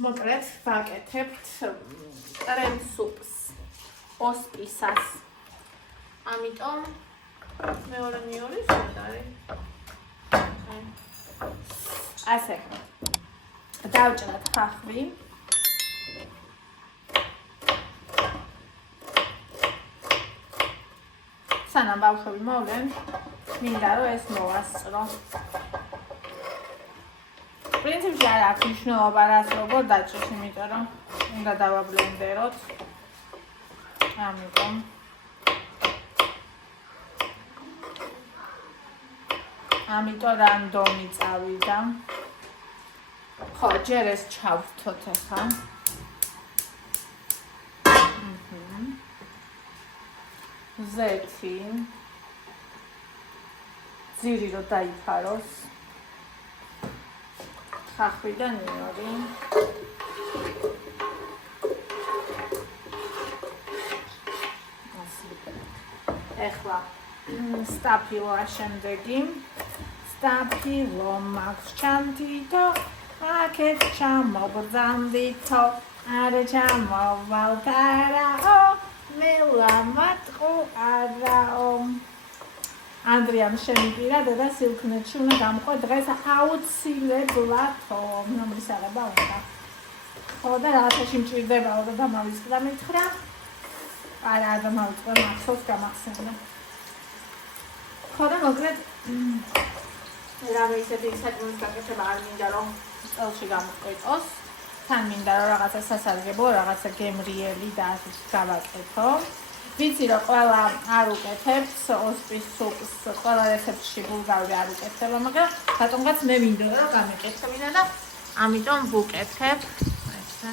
მოკლედ ვაკეთებთ კრემ სუპს, ოსპისას. ამიტომ მეორე არის. ასე. დავჭრათ ხახვი. სანამ ბავშვები მოვლენ, მინდა რომ ეს მოვასწრო. პრინციპში არ აქვს მნიშვნელობა რაც როგორ დაჭრეს, იმიტომ რომ უნდა დავაბლენდეროთ. ამიტომ რანდომი წავიდა. ხო, ჯერ ეს ჩავთოთ ახლა. ზეთი. ძირი რო დაიფაროს. ხახვიდან მეორე. ეხლა სტაფილო შემდეგი. სტაფილო მაქვს ჩანთითო, აქეთ ჩამოგზავნითო, არ ჩამოვალთარაო, მელამატყუ არაო. ანდრიამ შემიპირა და სილქნეთში უნდა გამყო დღეს აუცილებლათო. მომისაღება უნდა. ხო და რაღაცაში მჭირდებაო და დამავიწყდა მითხრა. არა დამავიწყდა, მახსოვს გამახსენდა. ხო და მოკლედ რამე ისეთი საკუთრის გაკეთება არ მინდა რომ წელში გამოყვეტოს. თან მინდა რომ რაღაცა სასარგებლო, რაღაცა გემრიელი და ასე გავაკეთო. ვიცი რომ ყველა არ უკეთებს ოსპის სუპს, ყველა რეცეპტში ბულგარული არ უკეთება, მაგრამ ბატონღაც მე მინდა რომ გამეკეთებინა და ამიტომ ვუკეთებ. ესე.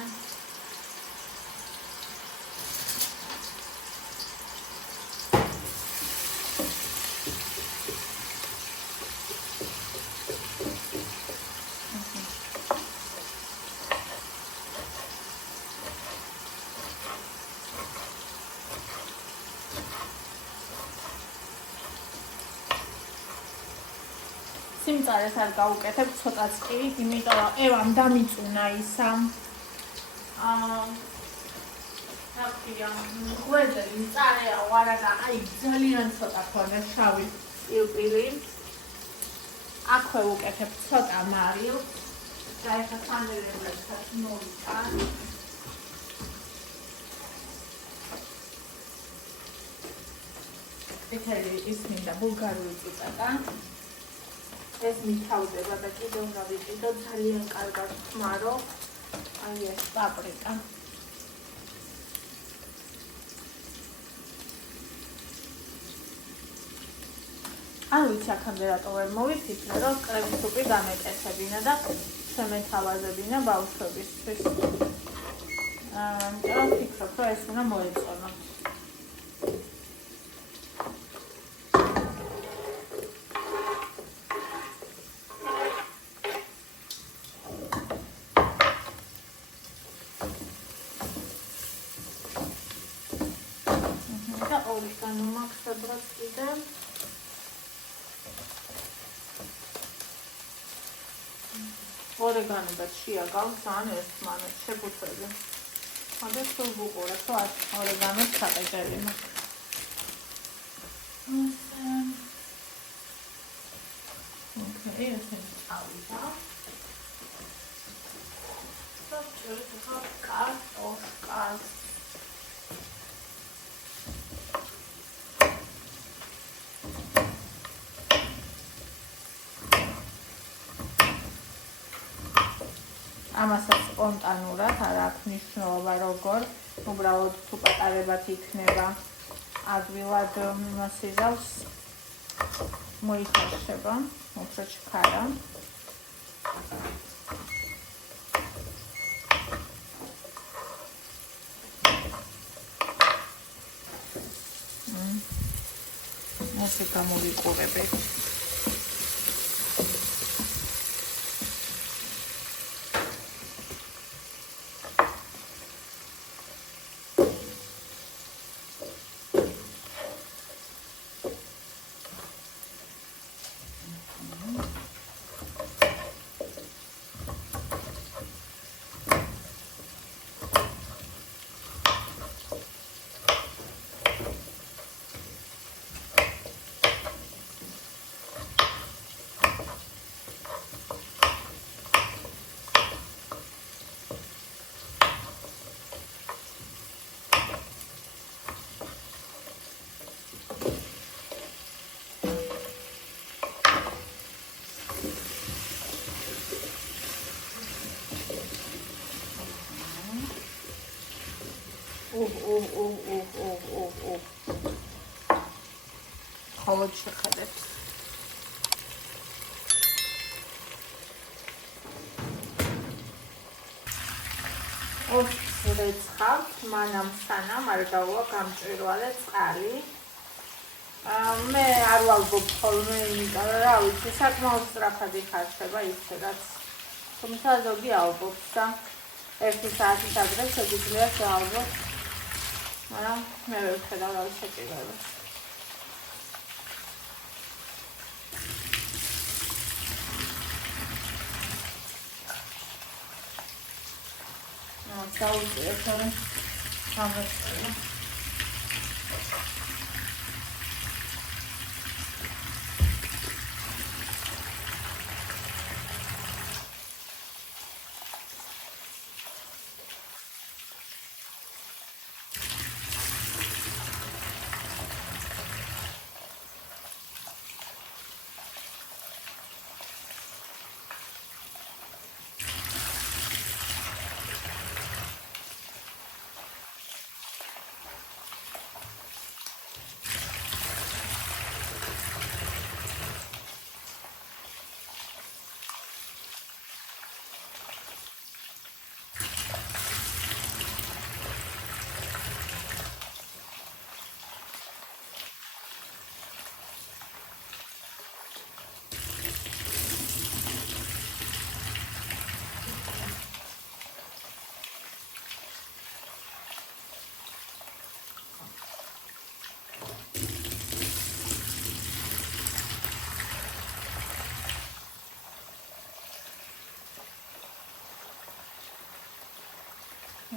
სიმწარეს არ გავუკეთებ ცოტაც კი, იმიტომ რომ ევამ დამიწუნა ისა. რა ღვეძე მწარეა ვარაგა, აი ძალიან ცოტა ქონდა შავი პილპილი. აქვე ვუკეთებ ცოტა მარილს და ეხლა სანდელებლებს მოვიტან. ეთერი ის მინდა ბულგარული წიწაკა. ეს მითავდება და კიდევ უნდა ვიყიდო ძალიან კარგად ხმარო. აი ეს პაპრიკა. არ ვიცი აქამდე რატო ვერ მოვიფიქრე, რომ კრემ სუპი გამეკეთებინა და შემეთავაზებინა ბავშვებისთვის. ვფიქრობ, რომ ეს უნდა მოეწონოთ. ორეგანო მაქვს სადღაც კიდე. ორეგანო და ჩია გავს ან ერთმანეთს შეგუწევი. ხოდა სულ ვუყურებ, რომ ორეგანოს ჩაყეჭელი მაქვს. ოკეი, ესე წავიდა. დავჭერეთ ახლა კარტოშკას. ამასაც სპონტანურად არ აქვს მნიშვნელობა როგორ, უბრალოდ თუ პატარებად იქნება ადვილად სიზავს მოიხარშება, უფრო ჩქარა. ასე გამოვიყურებთ. ხოლოდ შეხედეთ. რეცხავთ, მანამ სანამ არ გავა გამჭვირვალე წყალი. მე არ ვალბობ ხოლმე, იმიტომ რომ რა ვიცი, საკმაოდ სწრაფად იხარშება ისე რაც. თუმცა ზოგი ალბობს და 1 საათის ადრე შეგვიძლია შეალბოთ. მაგრამ მე ვერ ვხედავ რა შეჭირებას. Sauce sonra kahvaltı.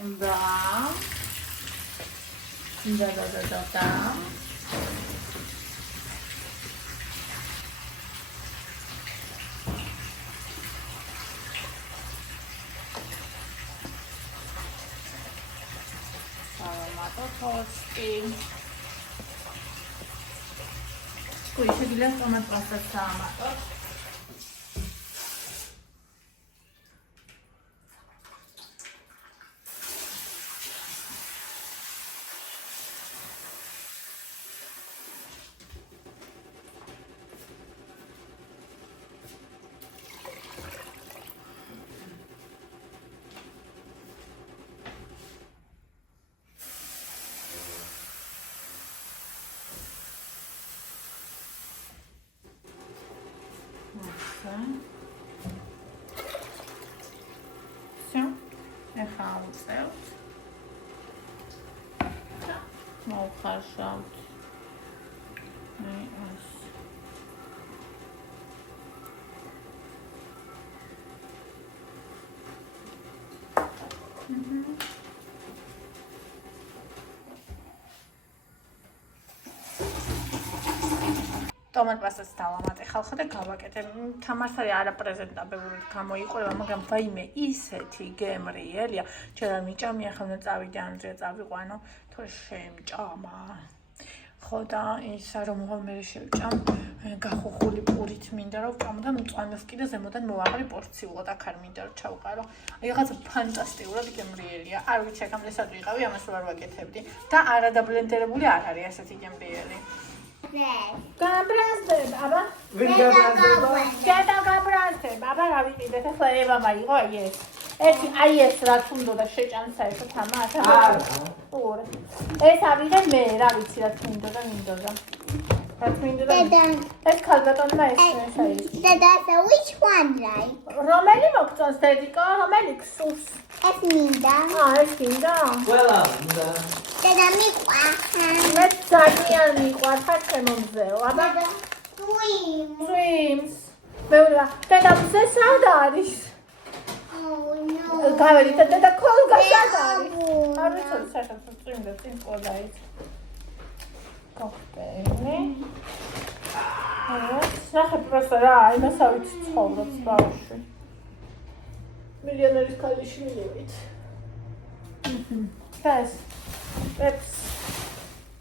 Da. Tomato tosti. Squisce di la tomato pasta. Все, ეხლა ავუწევთ და მოვხარშავთ. Tomat pastas დავამატე ხალხო და გავაკეთე. თამარ-თარი არაპრეზენტაბელურად გამოიყურება, მაგრამ ვაიმე ისეთი გემრიელია. ჯერ არ მიჭამია ხომ და წავიდე ანდრია წავიყვანო, თორე შემჭამა. ხო და ისა რომ მე შევჭამ, გახუხული პურით მინდა რომ ვჭამო და მწვანეს კიდე ზემოდან მოვაყრი პორციულად, აქ არ მინდა რომ ჩავყარო. აი რაღაცა ფანტასტიკურად გემრიელია. არ ვიცი აქ ამლესად ვიყავი, ამას ვარ ვაკეთებდი და არადაბლენდერებული არ არის ასეთი გემრიელი. Gabrasdeb, aba? Geda gabrasdeb, aba რა ვიყიდეთ ახლა ევა მაიღო აი ეს. ერთი აი ეს რაც უნდა შეჭამსა ეს თამარ. არა. ეს ავიღე მე, რა ვიცი რაც მინდოდა. რაც მინდოდა. ეს ქალბატონმა ეს აი ეს. Dada, so which one, right? რომელი მოგწონს დედიკო, რომელი ქსურს? ეს მინდა. ეს მინდა. ყველა. Dada, მიყვარს. მე ძალიან მიყვარს ჩემო მზეო. აბა Swims. მეულა, დედა მზე სად არის? Oh no. გავერი და დედა კოლგა სად არის? არ ვიცი საერთოდ წვიმდა წინ ყოლაით. კოქტეილი. ნახე პროსტა რა, იმასავით ცხოვრობს ბავშვი. მილიონერის ქალიში მივით. ეს პეპს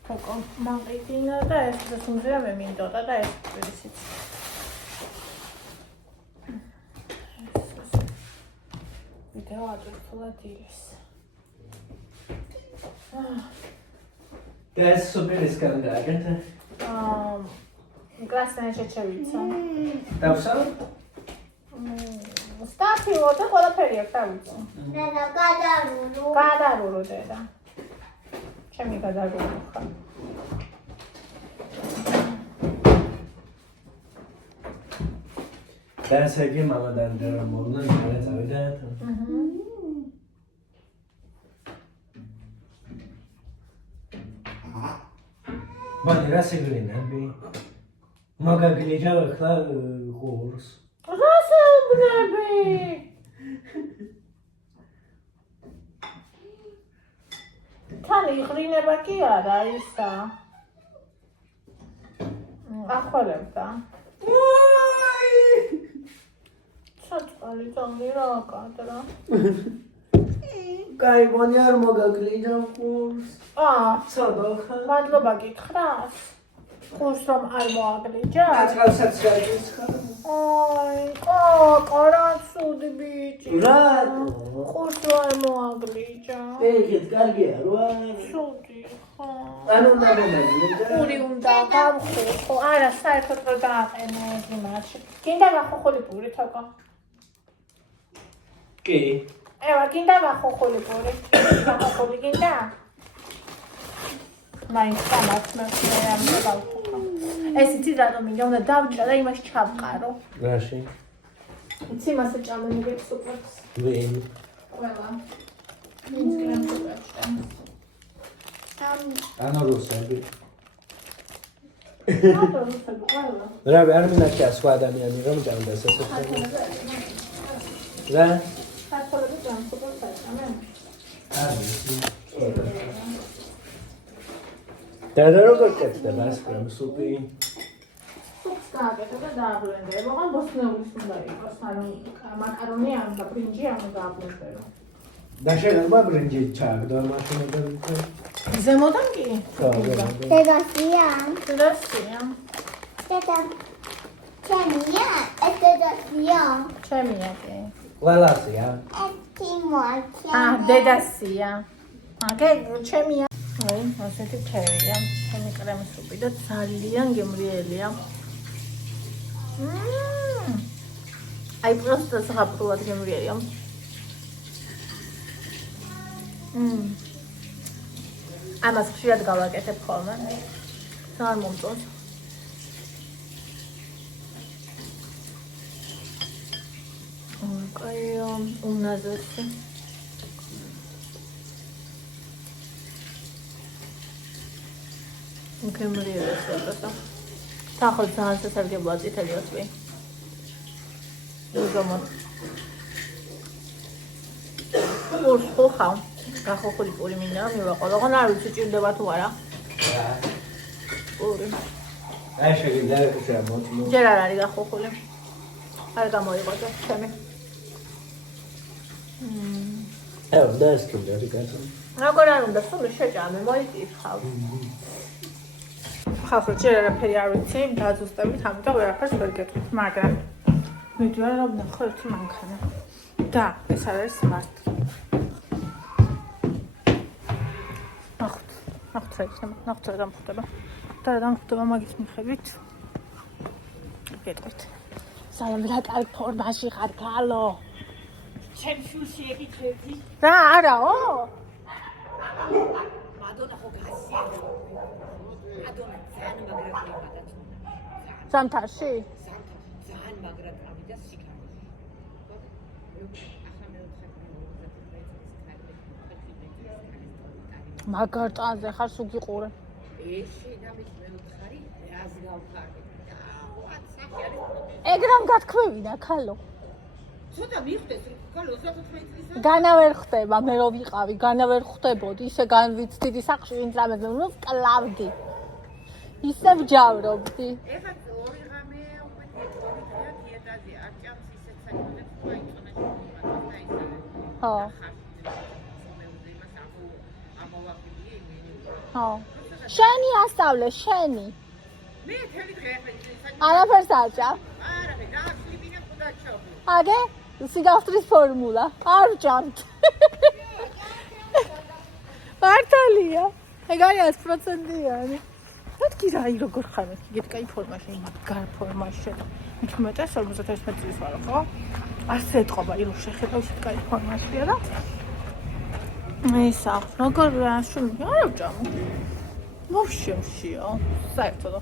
კოკო მაგინა და ეს უმზია მე მინდოდა და ეს პრისიც. ვიდეო ატვირთულად ილის. და ეს სუპერის კარგაა. Красная чечевица. დავსავ? სტაფილო და ყველაფერი აქვს დავიცი. დედა გადარულო. გადარულო დედა. ჩემი გადარულო ხარ. და ესე იგი მამადან და მოვნა მე წავიდა. მან რა სიგრინები? მაგაგლიჯა ხლა ყურს. რა საუბრები? თან იყრინება კი არა ისა. ახვალებდა. საწყალი ძონი რა კადრა. კაი მონი არ მაგაგლიჯა ყურს. სადოხა. მადლობა გითხრას. ყურს რომ არ მოაგლიჯა? აწყალსაც გაიცხა. აი, კარა ცუდი ბიჭი. რატო? ყურს არ მოაგლიჯა. ეგეთ კარგია რო არ. ცუდი ხო. ანუ ნაბენები. პური უნდა გავხო. არა, საერთოდ რო დააყენე იმაში. გინდა გახოხული პური თოკო? კი. ევა, გინდა გახოხული პური? გახოხული გინდა? მაინც გამართმევ მე ამ გავხო. ეს იცი რატომ მინდა უნდა დავჭა და იმაში ჩავყარო. რაში? იცი მასე ჭამენიგებს სუპერს. ვინ? ყველა. ვინც კრემ სუპერს ჭამს. ანუ რუსები. აბა რუსები ყველა. რა არ მინდა სხვა ადამიანი რომ ჭამდეს ესე. რა? ქართველები ჭამს სუპერს ჭამენ. და როგორ კეთდება ეს კრემ სუპი? სუპს გააკეთე და დააბლენდე. მოყან ბოსტნეულის უნდა იყოს, ანუ მაკარონი ან და ბრინჯი ან დააბლენდე. და შეიძლება ბრინჯი ჩააგდო მაშინიდან. ზემოდან კი? დედასია. დედასია. დედა. ჩემია. ეს დედასია. ჩემია კი. ყველასია. ეს თიმოა. დედასია. აგე ჩემია. აი, ასეთი ფერია. ჩემი კრემი სუპი და ძალიან გემრიელია. აი, просто ზღაპრულად გემრიელია. ამას ხშირად გავაკეთებ ხოლმე. ძალიან მომწონს. კაი, უნაზესი. გემრიელია და თახო ძალიან სასარგებლოა წითელი ოცვი. უგამოთ. ყურს ხო ხავ? გახოხული პური მინდა მივაყოლო. ოღონდ არ ვიცი ჭირდება თუ არა. პური. აი შეგიძლია ეს მოწმო. ჯერ არ არის გახოხული. არ გამოიყო ჩემი. და ეს კიდე რიგაცა. როგორ არ უნდა სულ შეჭამე, მოიკითხავ. ხალხო ჯერ არაფერი არ ვიცი, დაზუსტებით, ამიტომ ვერაფერს ვერ გეტყვით, მაგრამ მიდიარ რომ ნახო ერთი მანქანა. და ეს არის smart. ნახოთ რა მოხდება. და რა მოხდება მაგის მიხედვით. გეტყვით. სალამ რა კარგ ფორმაში ხარ, გალო. ჩემ შუში ეკითხები. რა არაო? მადონა ხო გასია. მადონა ძალიან მაგრაკი გადაწყვეტა. ზამთარში? ძალიან მაგრაკი და სიკამო. მაგარტანზე ხარ სულ გიყურე. ეში დამის მე ვხარი, რას გავხარდი. ეგ რამ გათქვევინა, ქალო? ცოტა მიხდეს, ქალო 34 წლისა. განა ვერ ხდება, მე რო ვიყავი, განა ვერ ხდებოდი, ისე განვიცდიდი სახში ვინც რამეზე, ნუ კლავდი. ისე ვჯავრობდი. ეხლა ორი ღამე უკვე დიეტა დიეტაზე არ ჭამს ისეთ საქმეებს, თუ აიწონა შემოგვიყვანოს და ისე. ხო. ხო. შენი ასწავლე, შენი. მე თელი დღე ეხლა ისე არაფერს არ ჭამ. არა, გააჩლიბინა ხუდაჩავ. აგე? სიგავტრის ფორმულა. არ ჭამთ. მართალია. ეგ არის 100%-იანი. მეთქი რაი როგორ ხარ მეთქი, გეტ კაი ფორმაში, მაგარ ფორმაში. მithumetes 51 წლის ვარ, ხო? ასე ეთყობა, ირო შეხედავ შეთ კაი ფორმაშია და ისა, როგორ შენ არ ვჭამო. მოვშემშიო. საერთოდ.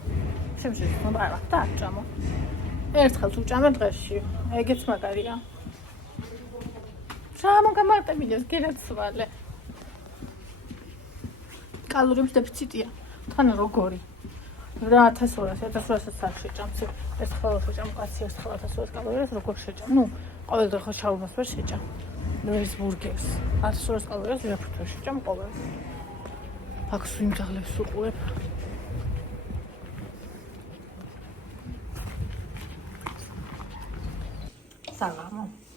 შემშიო, მაგრამ დაჭამო. ერთხელ უჭამე დღეში. ეგეც მაგარია. გამარტებიდეს გერაცვალე. კალორიების დეფიციტია. თან როგორი? რა 1200-1200 არ შეჭამს. ერთხელ შეჭამ კაცი 1200 კალორიას როგორ შეჭამ? ნუ, ყოველდღე ხო შაურმას ვერ შეჭამ. ნურის ბურგერს 1200 კალორიას ვერაფერ შეჭამ ყოველდღე. აქ სვიმძაღლებს უყურებ. საღამო.